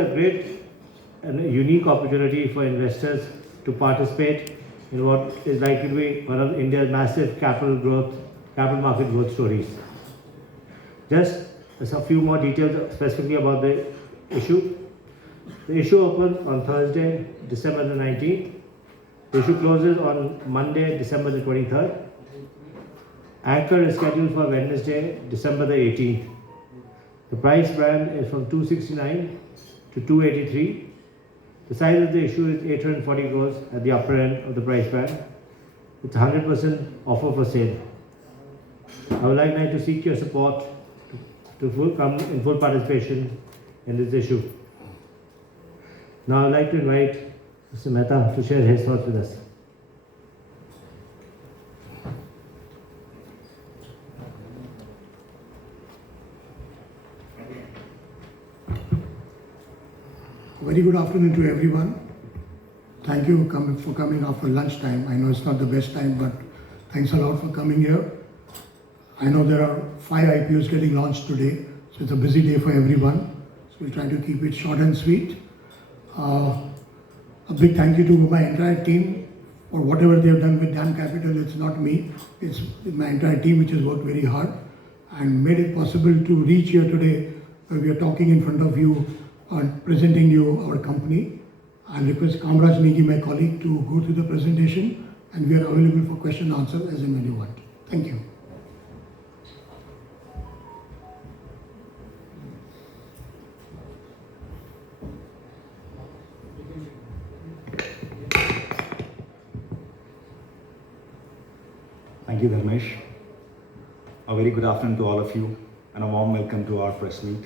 a great and a unique opportunity for investors to participate in what is likely to be one of India's massive capital market growth stories. Just a few more details specifically about the issue. The issue opened on Thursday, December the 19th. The issue closes on Monday, December the 23rd. Anchor is scheduled for Wednesday, December the 18th. The price band is from 269 to 283. The size of the issue is 840 crores at the upper end of the price band. It's 100% offer for sale. I would like now to seek your support to come in full participation in this issue. Now I would like to invite Mr. Mehta to share his thoughts with us. Very good afternoon to everyone. Thank you for coming after lunchtime. I know it's not the best time, but thanks a lot for coming here. I know there are 5 IPOs getting launched today, so it's a busy day for everyone. So we'll try to keep it short and sweet. A big thank you to my entire team for whatever they've done with DAM Capital. It's not me, it's my entire team which has worked very hard and made it possible to reach here today where we are talking in front of you and presenting you our company. I'll request Kamraj Negi, my colleague, to go through the presentation, and we are available for question and answer as and when you want. Thank you. Thank you, Dharmesh. A very good afternoon to all of you and a warm welcome to our press meet.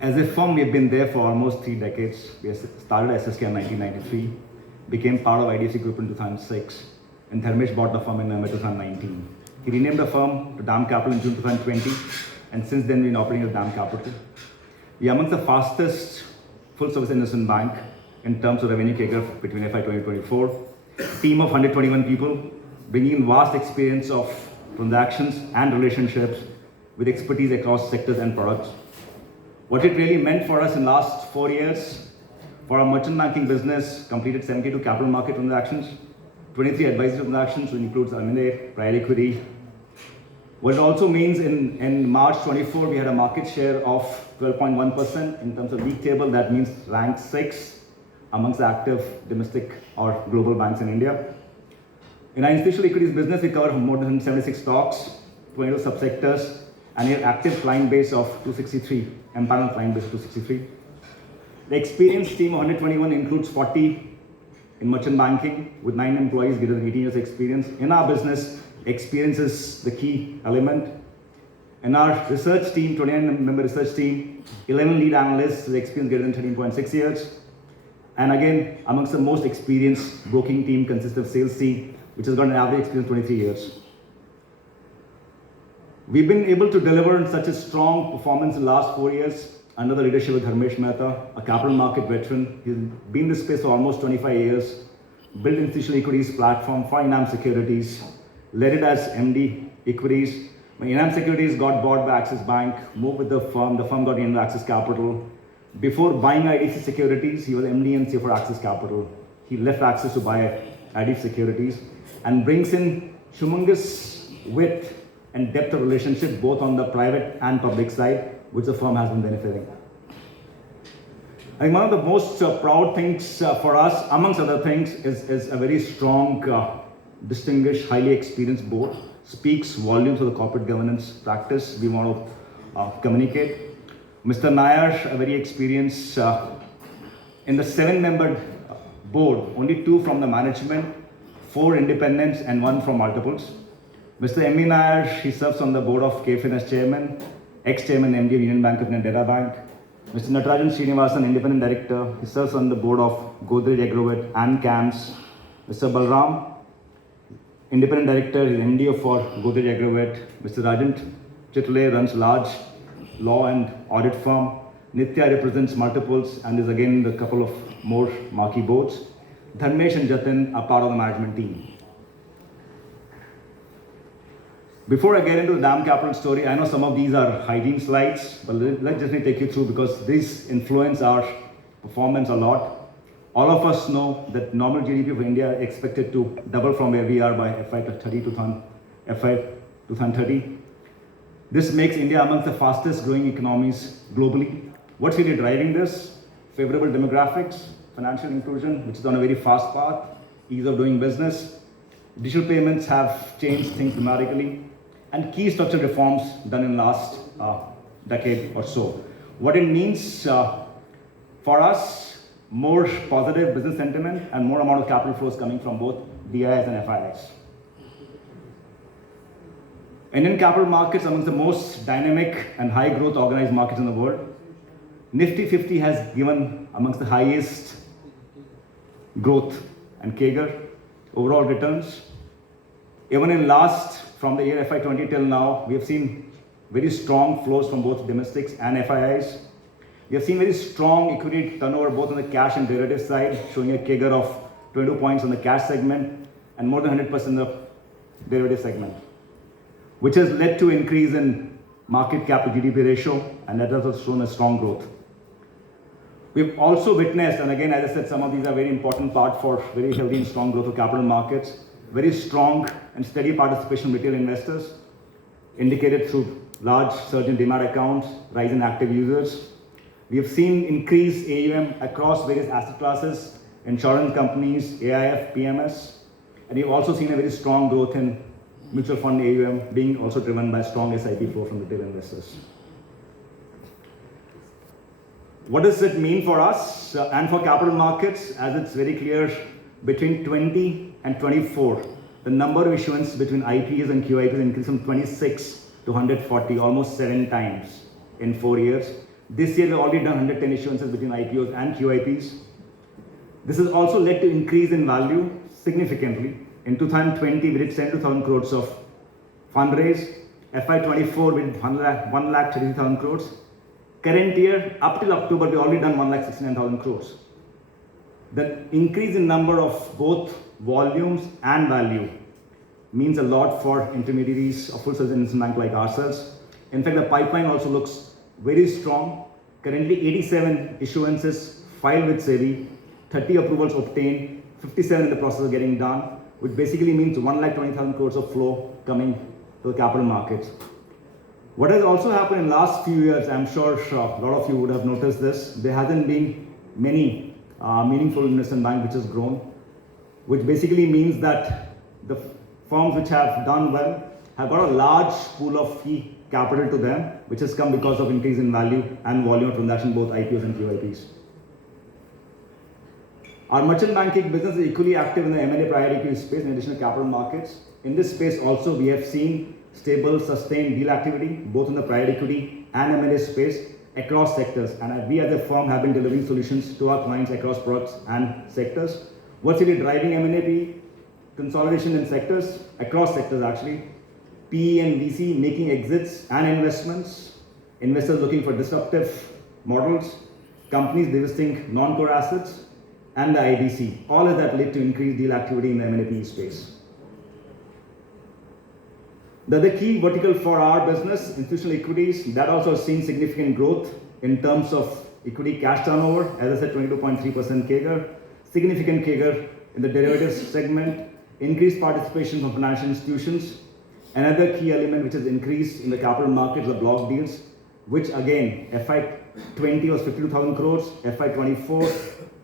As a firm, we've been there for almost 3 decades. We started SSK in 1993, became part of IDFC Group in 2006, and Dharmesh bought the firm in November 2019. He renamed the firm to DAM Capital in June 2020, and since then we've been operating as DAM Capital. We are amongst the fastest full-service investment bank in terms of revenue CAGR between FY 2024. Team of 121 people, bringing in vast experience of transactions and relationships with expertise across sectors and products. What it really meant for us in the last 4 years, for our merchant banking business, completed 72 capital market transactions, 23 advisory transactions, which includes M&A, private equity. What it also means in March 24, we had a market share of 12.1% in terms of league table. That means ranked 6 amongst the active domestic or global banks in India. In our institutional equities business, we cover more than 76 stocks, 22 subsectors, and an active client base of 263, empaneled client base of 263. The experienced team of 121 includes 40 in merchant banking with 9 employees greater than 18 years experience. In our business, experience is the key element. In our research team, 29-member research team, 11 lead analysts with experience greater than 13.6 years. And again, amongst the most experienced broking team consists of sales team, which has got an average experience of 23 years. We've been able to deliver in such a strong performance in the last 4 years under the leadership of Dharmesh Mehta, a capital market veteran. He's been in this space for almost 25 years, built institutional equities platform for Enam Securities, led it as MD equities. When Enam Securities got bought by Axis Bank, moved with the firm got into Axis Capital. Before buying IDFC Securities, he was MD and CFO for Axis Capital. He left Axis to buy IDFC Securities and brings in humongous width and depth of relationship both on the private and public side, which the firm has been benefiting. I think one of the most proud things for us, amongst other things, is a very strong, distinguished, highly experienced board. Speaks volumes of the corporate governance practice we want to communicate. Mr. Nair, a very experienced, in the 7-member board, only 2 from the management, 4 independents and 1 from multiples. Mr. M.E. Nair, he serves on the board of KFin as chairman, ex-chairman MD of Union Bank of India Data Bank. Mr. Natarajan Srinivasan, independent director, he serves on the board of Godrej Agrovet and CAMS. Mr. Balram, independent director, he is MD for Godrej Agrovet. Mr. Rajan Chitle runs large law and audit firm. Nitya represents multiples and is again a couple of more marquee boards. Dharmesh and Jatin are part of the management team. Before I get into the DAM Capital story, I know some of these are hygiene slides, but let's just take you through because these influence our performance a lot. All of us know that normal GDP of India is expected to double from where we are by FY 2030. This makes India amongst the fastest growing economies globally. What's really driving this? Favorable demographics, financial inclusion, which is on a very fast path, ease of doing business. Digital payments have changed things dramatically, and key structural reforms done in last decade or so. What it means for us, more positive business sentiment and more amount of capital flows coming from both DIIs and FIIs. Indian capital markets amongst the most dynamic and high growth organized markets in the world. Nifty 50 has given amongst the highest growth and CAGR, overall returns. Even in from the year FY20 till now, we have seen very strong flows from both domestics and FIIs. We have seen very strong equity turnover both on the cash and derivative side, showing a CAGR of 22 points on the cash segment and more than 100% in the derivative segment, which has led to increase in market cap to GDP ratio, and that has also shown a strong growth. We've also witnessed, and again, as I said, some of these are very important part for very healthy and strong growth of capital markets, very strong and steady participation of retail investors, indicated through large surge in demat accounts, rise in active users. We have seen increased AUM across various asset classes, insurance companies, AIF, PMS, and we've also seen a very strong growth in mutual fund AUM being also driven by strong SIP flow from retail investors. What does it mean for us and for capital markets? As it's very clear, between 20 and 24, the number of issuance between IPs and QIPs increased from 26 to 140, almost 7 times in 4 years. This year, we've already done 110 issuances between IPOs and QIPs. This has also led to increase in value significantly. In 2020, we did 72,000 crores of fundraise. FY24, we did 1,30,000 crores. Current year, up till October, we already done 1,69,000 crores. The increase in number of both volumes and value means a lot for intermediaries of full service investment bank like ourselves. In fact, the pipeline also looks very strong. Currently, 87 issuances filed with SEBI, 30 approvals obtained, 57 in the process of getting done, which basically means 1,20,000 crores of flow coming to the capital markets. What has also happened in the last few years, I'm sure a lot of you would have noticed this, there hasn't been many meaningful investment bank which has grown, which basically means that the firms which have done well have got a large pool of fee capital to them, which has come because of increase in value and volume of transaction, both IPOs and QIPs. Our merchant banking business is equally active in the M&A private equity space in addition to capital markets. In this space also, we have seen stable, sustained deal activity, both in the private equity and M&A space across sectors. And we as a firm have been delivering solutions to our clients across products and sectors. What's really driving M&A? Consolidation in sectors, across sectors actually. PE and VC making exits and investments, investors looking for disruptive models, companies divesting non-core assets, and the IBC. All of that led to increased deal activity in the M&A space. The other key vertical for our business, institutional equities, that also has seen significant growth in terms of equity cash turnover. As I said, 22.3% CAGR, significant CAGR in the derivatives segment, increased participation from financial institutions. Another key element which has increased in the capital markets are block deals, which again, FY20 was 52,000 crores, FY24,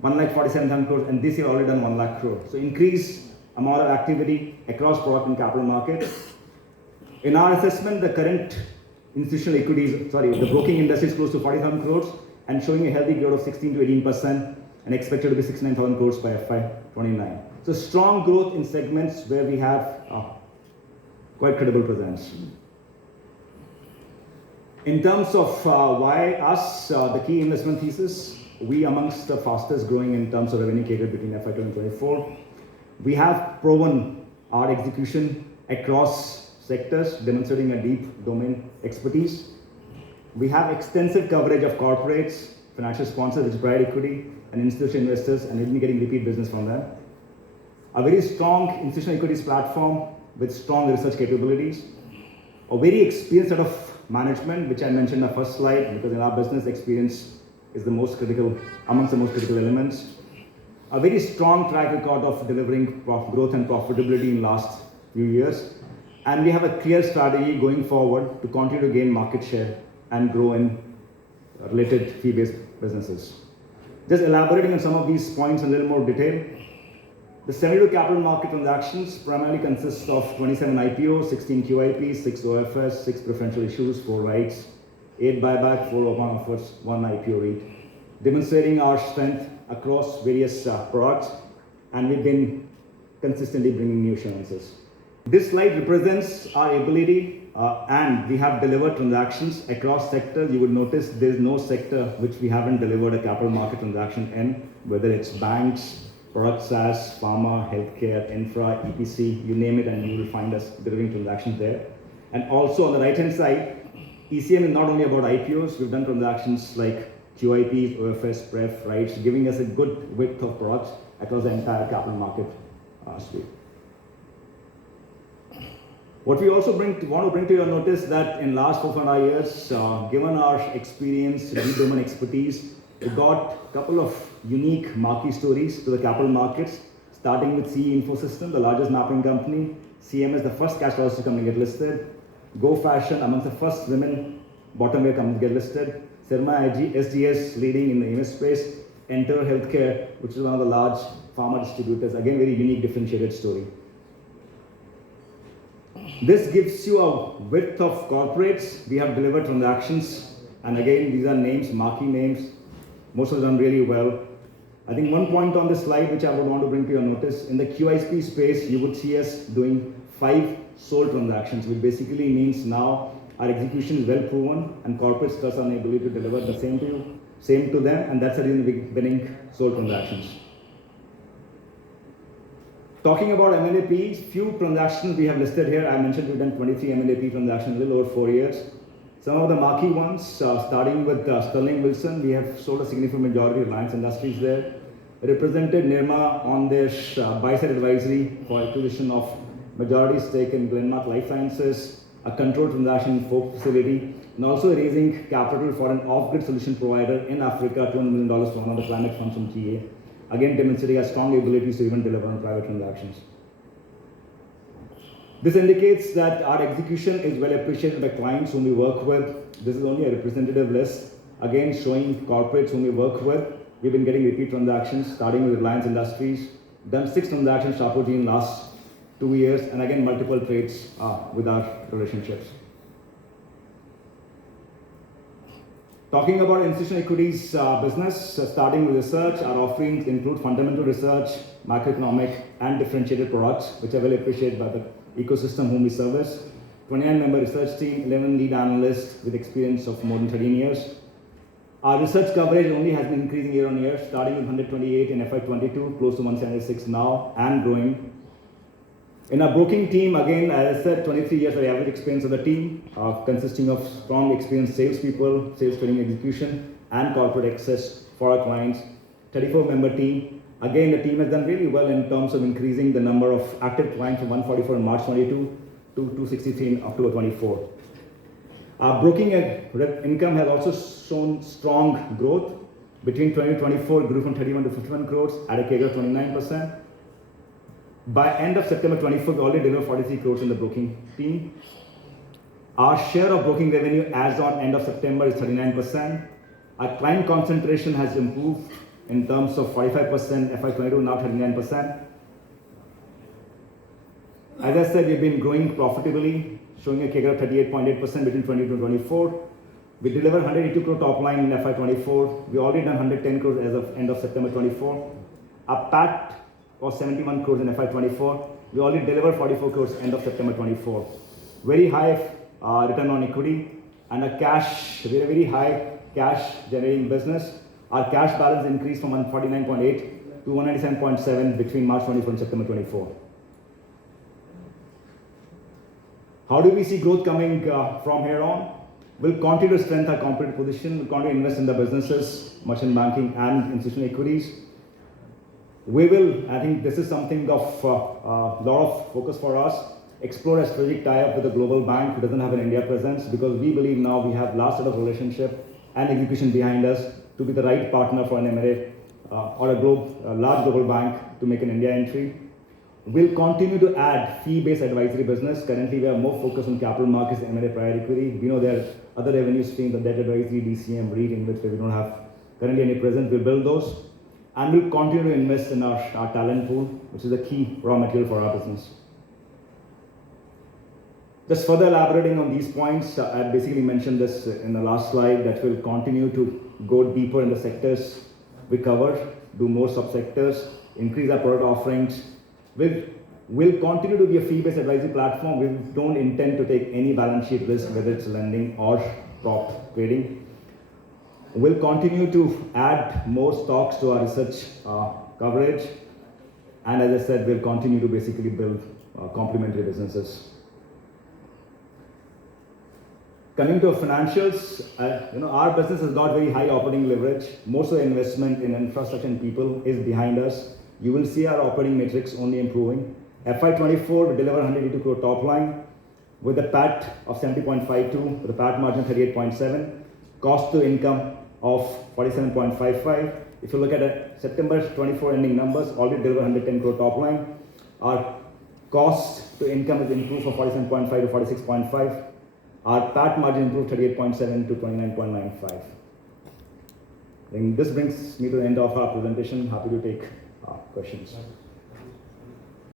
1,47,000 crores, and this year already done 1 lakh crore. So increased amount of activity across product and capital markets. In our assessment, the current institutional equities, the broking industry is close to 40,000 crores and showing a healthy growth of 16 to 18% and expected to be 69,000 crores by FY29. So strong growth in segments where we have quite credible presence. In terms of why us, the key investment thesis, we amongst the fastest growing in terms of revenue CAGR between FY20 and 24. We have proven our execution across sectors, demonstrating a deep domain expertise. We have extensive coverage of corporates, financial sponsors, which is private equity, and institutional investors, and we'll be getting repeat business from them. A very strong institutional equities platform with strong research capabilities. a very experienced set of management, which I mentioned in the first slide, because in our business, experience is the most critical, amongst the most critical elements. A very strong track record of delivering growth and profitability in last few years. And we have a clear strategy going forward to continue to gain market share and grow in related fee-based businesses. Just elaborating on some of these points in a little more detail. The 72 capital market transactions primarily consists of 27 IPOs, 16 QIPs, 6 OFS, 6 preferential issues, 4 rights, 8 buyback, 4 open offers, 1 IPO REIT, demonstrating our strength across various products, and we've been consistently bringing new assurances. This slide represents our ability, and we have delivered transactions across sectors. You would notice there's no sector which we haven't delivered a capital market transaction in, whether it's banks, product SaaS, pharma, healthcare, infra, EPC, you name it, and you will find us delivering transactions there. And also on the right-hand side, ECM is not only about IPOs, we've done transactions like QIPs, OFS, pref, rights, giving us a good width of products across the entire capital market suite. What we also want to bring to your notice that in last 4.5 years, given our experience, deep domain expertise, we got a couple of unique marquee stories to the capital markets, starting with CE Infosystem, the largest mapping company, CMS, the first cash logistics company to get listed, Go Fashion, amongst the first women bottom wear companies to get listed, Sirma IG, SGS leading in the EMS space, Enter Healthcare, which is one of the large pharma distributors, again very unique differentiated story. This gives you a width of corporates. We have delivered transactions, and again these are names, marquee names. Most of them done really well. I think one point on this slide which I would want to bring to your notice, in the QIP space, you would see us doing 5 sold transactions, which basically means now our execution is well proven and corporates trust our ability to deliver the same to them, and that's the reason we're winning sold transactions. Talking about M&A-Ps, few transactions we have listed here. I mentioned we've done 23 M&A-P transactions in a little over 4 years. Some of the marquee ones, starting with Sterling Wilson, we have sold a significant majority of Reliance Industries there. Represented Nirma on their buy-side advisory for acquisition of majority stake in Glenmark Life Sciences, a controlled transaction in Folk facility, and also raising capital for an off-grid solution provider in Africa, $200 million from one of the climate funds from GA. Again, demonstrating our strong abilities to even deliver on private transactions. This indicates that our execution is well appreciated by clients whom we work with. This is only a representative list, again showing corporates whom we work with. We've been getting repeat transactions, starting with Reliance Industries, done 6 transactions, Shapoorji in last 2 years, and again multiple trades with our relationships. Talking about institutional equities business, starting with research, our offerings include fundamental research, macroeconomic, and differentiated products, which are well appreciated by the ecosystem whom we service. 29-member research team, 11 lead analysts with experience of more than 13 years. Our research coverage only has been increasing year on year, starting with 128 in FY22, close to 176 now, and growing. In our broking team, again, as I said, 23 years of the average experience of the team, consisting of strong experienced salespeople, sales training execution, and corporate access for our clients. 34-member team. Again, the team has done really well in terms of increasing the number of active clients from 144 in March 22 to 263 in October 24. Our broking income has also shown strong growth. Between 2024, it grew from 31 to 51 crores at a CAGR of 29%. By end of September 24, we already delivered 43 crores in the broking team. Our share of broking revenue as on end of September is 39%. Our client concentration has improved in terms of 45% FY22, now 39%. As I said, we've been growing profitably, showing a CAGR of 38.8% between 20 to 24. We delivered 182 crore top line in FY24. We already done 110 crores as of end of September 24. Our PAT was 71 crores in FY24. We already delivered 44 crores end of September 24. Very high return on equity and a cash, very high cash generating business. Our cash balance increased from 149.8 to 197.7 between March 24 and September 24. How do we see growth coming from here on? We'll continue to strengthen our competitive position. We'll continue to invest in the businesses, merchant banking and institutional equities. We will, I think this is something of a lot of focus for us. explore a strategic tie-up with a global bank who doesn't have an India presence, because we believe now we have large set of relationship and execution behind us to be the right partner for an M&A or a large global bank to make an India entry. We'll continue to add fee-based advisory business. Currently, we are more focused on capital markets, M&A, private equity. We know there are other revenue streams, the debt advisory, DCM, REIT, in which we don't have currently any presence. We'll build those. And we'll continue to invest in our talent pool, which is a key raw material for our business. Just further elaborating on these points, I basically mentioned this in the last slide, that we'll continue to go deeper in the sectors we cover, do more subsectors, increase our product offerings. We'll continue to be a fee-based advisory platform. We don't intend to take any balance sheet risk, whether it's lending or prop trading. We'll continue to add more stocks to our research coverage. And as I said, we'll continue to basically build complementary businesses. Coming to financials, our business has got very high operating leverage. Most of the investment in infrastructure and people is behind us. You will see our operating metrics only improving. FY24, we deliver 182 crore top line with a PAT of 70.52, with a PAT margin 38.7, cost to income of 47.55. If you look at the September 24 ending numbers, already deliver 110 crore top line. Our cost to income is improved from 47.5 to 46.5. Our PAT margin improved 38.7 to 29.95. This brings me to the end of our presentation. Happy to take questions.